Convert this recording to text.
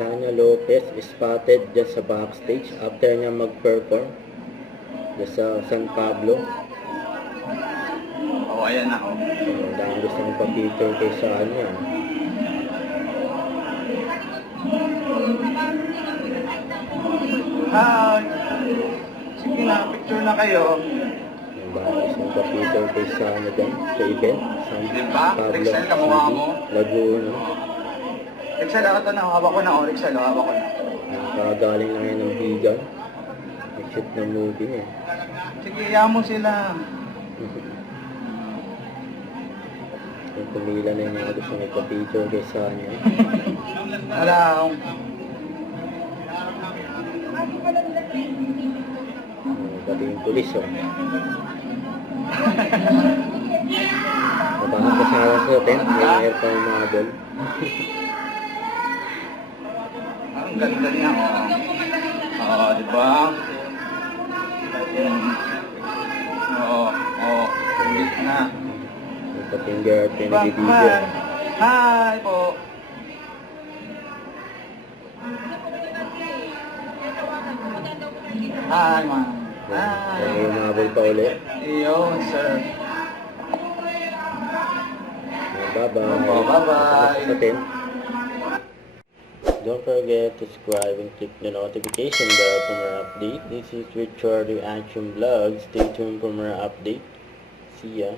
China Lopez spotted just sa backstage after niya mag-perform just sa San Pablo. Oh, ayan na. Oh. Ang dami gusto ng pa-picture kay Sanya. Hi! Sige na, picture na kayo. Ang dami gusto ng pa-picture kay Sanya dyan sa event. San Diba? Pablo Rexel, kamukha City, mo. Laguna. Rexel, ako to na. Hawak ko na. Oh, Rexel, hawak ko na. Nakagaling lang yan ng vegan. Nag-shoot ng movie niya. Sige, iyan mo sila. Kung pumila na yung mga gusto ng pa-picture kay Sanya. Hello. Pati yung pulis, oh. Mabakit kasama sa tent, may air pa yung mga ball. Ang ganda niya, oh. Oo, diba? Oo, oo. Ingit na. Pati yung girlfriend Diba? ni video. Hi po. Hi, ma'am. Hi. May umabol pa ulit. Yun, sir. Bye-bye. Bye-bye. Sa tent. Don't forget to subscribe and click the notification bell for more update. This is Richard Action Vlog. Stay tuned for more update. See ya.